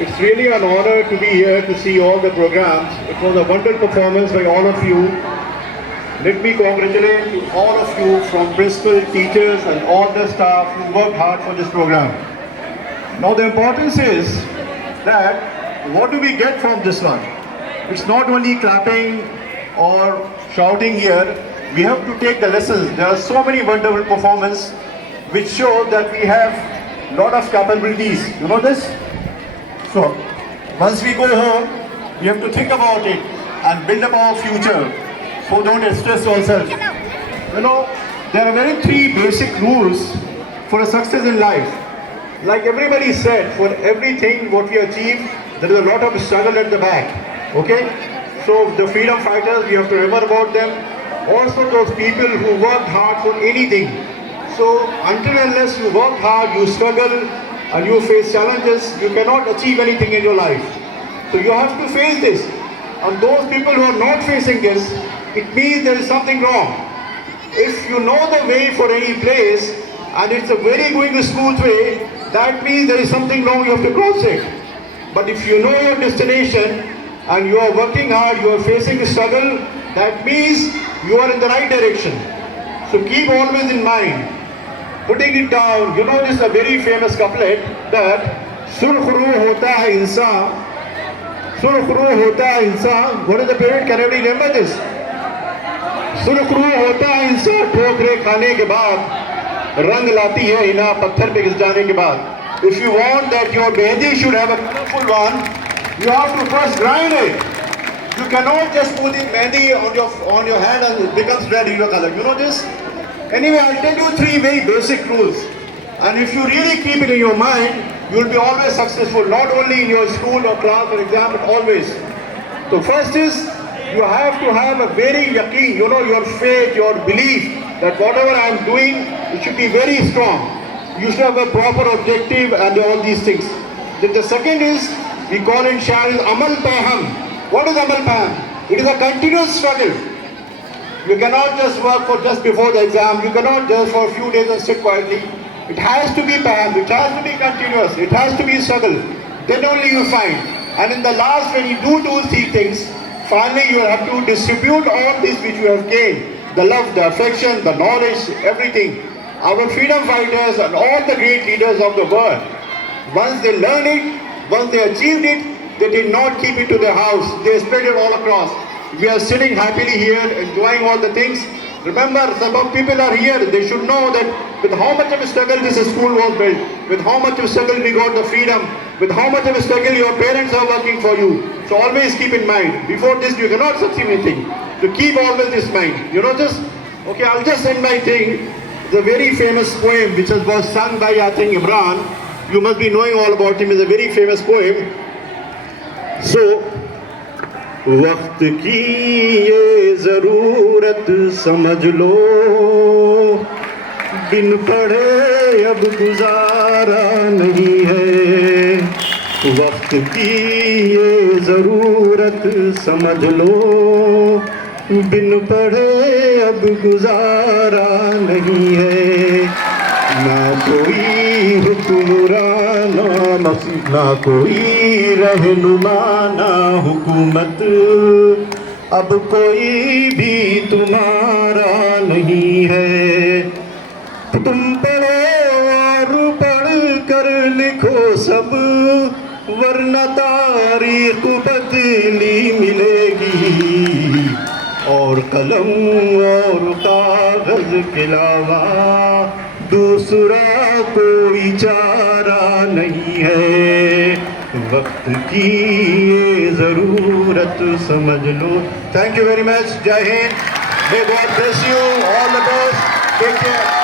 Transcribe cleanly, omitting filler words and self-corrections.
It's really an honor to be here to see all the programs. It was a wonderful performance by all of you. Let me congratulate all of you from principal, teachers and all the staff who worked hard for this program. Now the importance is that what do we get from this one? It's not only clapping or shouting here. We have to take the lessons. There are so many wonderful performances which show that we have a lot of capabilities. You know this? So once we go home, we have to think about it and build up our future. So don't stress yourself. You know, there are very three basic rules for a success in life. Like everybody said, for everything what we achieve, there is a lot of struggle at the back. Okay? So the freedom fighters, we have to remember about them. Also those people who worked hard for anything. So until and unless you work hard, you struggle and you face challenges, you cannot achieve anything in your life. So you have to face this. And those people who are not facing this, it means there is something wrong. If you know the way for any place and it's a very going smooth way, that means there is something wrong, you have to cross it. But if you know your destination and you are working hard, you are facing a struggle, that means you are in the right direction. So keep always in mind. Putting it down, you know this is a very famous couplet that Surkhru hota hai insan, Surkhru hota hai insan. What is the period? Can anybody remember this? सुरखरू होता है इंसान ठोकरे खाने के बाद, रंग लाती है हिना पत्थर पे घिस जाने के बाद. If you want that your mehndi should have a colorful one, you have to first grind it. You cannot just put the mehndi on your hand and it becomes red in your color. You know this? Anyway, I'll tell you three very basic rules. And if you really keep it in your mind, you will be always successful, not only in your school or class or exam, but always. So first is, you have to have a very yaqeen, you know, your faith, your belief that whatever I am doing, it should be very strong. You should have a proper objective and all these things. Then the second is, we call in Shah Amal Paham. What is Amal Paham? It is a continuous struggle. You cannot just work for just before the exam. You cannot just for a few days and sit quietly. It has to be Paham. It has to be continuous. It has to be struggle. Then only you find. And in the last, when you do these things, finally, you have to distribute all this which you have gained. The love, the affection, the knowledge, everything. Our freedom fighters and all the great leaders of the world, once they learn it, once they achieved it, they did not keep it to their house. They spread it all across. We are sitting happily here, enjoying all the things. Remember, some people are here. They should know that with how much of a struggle this school was built, with how much of a struggle we got the freedom, with how much of a struggle your parents are working for you. So always keep in mind, before this you cannot succeed anything. So keep always this mind. You know this? Okay, I'll just end my thing. The very famous poem which was sung by, I think, Imran. You must be knowing all about him. It's a very famous poem. So, वक्त की ये ज़रूरत समझ लो, बिन पढ़े अब गुजारा नहीं है. वक्त की ये ज़रूरत समझ लो, बिन पढ़े अब गुजारा नहीं है. ना कोई हुक्मरान ना कोई रहनुमा ना हुकूमत, अब कोई भी तुम्हारा नहीं है. तुम पढ़ो और पढ़ कर लिखो सब, वरना तारीख बदली मिलेगी. और कलम और कागज के अलावा दूसरा कोई चारा नहीं है. वक्त की ये ज़रूरत समझ लो. Thank you very much. जय हिंद. May God bless you. All the best. Take care.